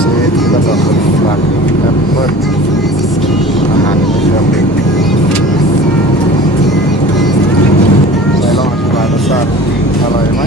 ซีดแล้วก็คนฟักแอปเปิ้ลอาหารในเครื่องดื่มใส่ลองอธิบายรสชาติอร่อยไหม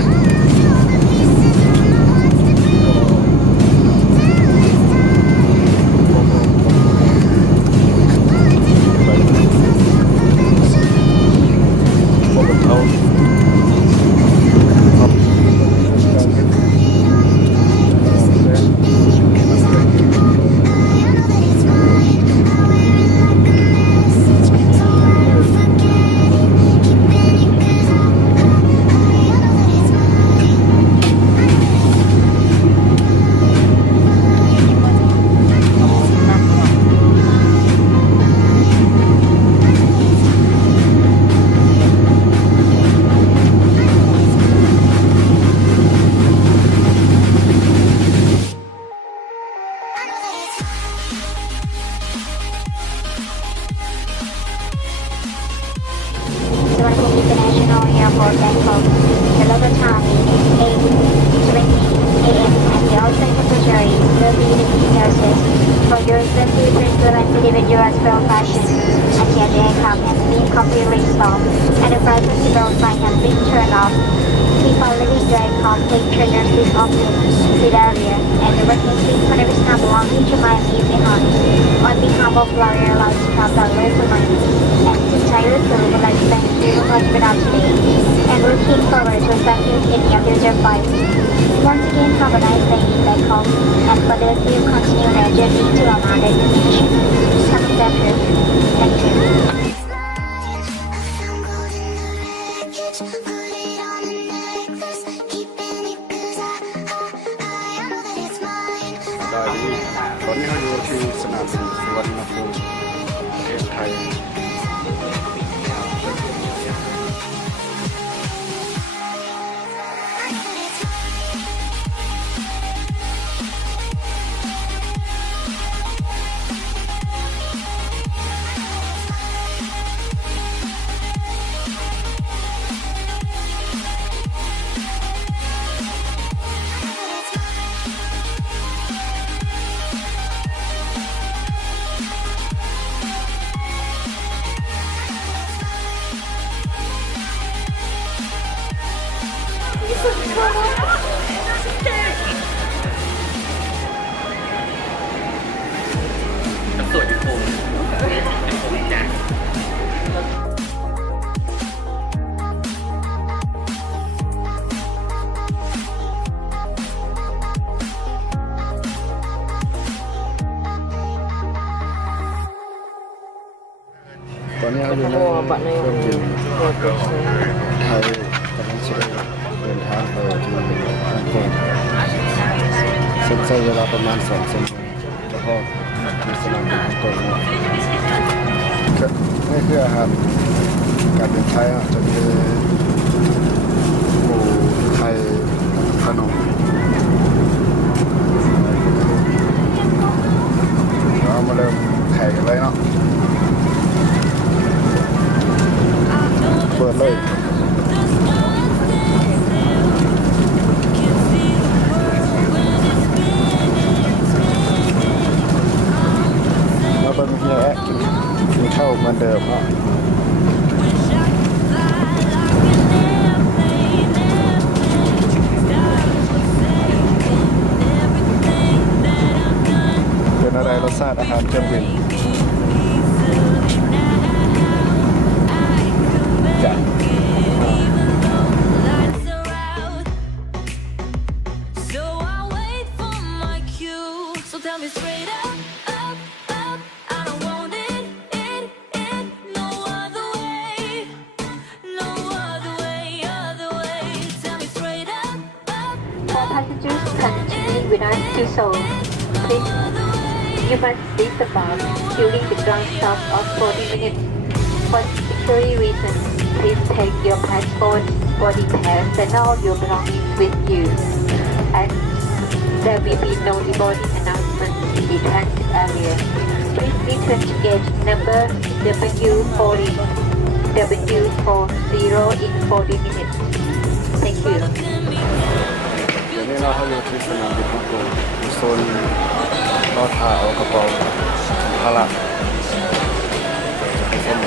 Suvarnabhumi International Airport, Bangkok. The local time is 8:20 a.m. and the outside temperature is 30 degrees Celsius. For your safety, please do not individual precautions until the aircraft has been completely stopped and the privacy belt sign has been turned off. Keep all living the aircraft, take trainers with oxygen, seat area, and the working seat whenever it's not belonging to my leave behind. On behalf of Florida Airlines, and the entire crew would like to thank you for joining us today, and we're looking forward to assisting in your future flights. Once again, have a nice day in Bangkok, and for those who continue their journey to our destination, have a safe trip. Thank you. ตอนนี้เราอยู่ที่สนามบินสุวรรณภูมิประเทศไทยสวยอยู่ผมจ้ะ ตอนนี้เราอยู่ในเครื่องบินไทยกำลังจะเดินทางไปที่ฮ่องกงซึ่งใช้เวลาประมาณ2 ชั่วโมงแล้วก็ที่สนามบินฮ่องกงนี่คืออาหารการบินไทยจะมีหมูไทยขนมเรามาเริ่มไข่กันเลยเนาะเปิดเลยแล้วเป็นเฮียกินข้าวเหมือนเดิมเนาะเป็นอะไรรสชาติอาหารเครื่องบินจ้ะTell me straight up, up, up. I don't want it, no other way, no other way, other way. Tell me straight up, up. All passengers continue with us to Seoul. Please, you must leave the bus during the ground stop of 40 minutes. For security reasons, please take your passport, boarding pass, and all your belongings with you. And there will be no deboarding announcements in the transit area. Please return to gate number W40 W40 in 40 minutes. Thank you. เดี๋ยวนี้เราเข้าอยู่ที่สนามบินฮ่องกงโซนรอท่าเอากระเป๋าสัมภาระจะไปเส้น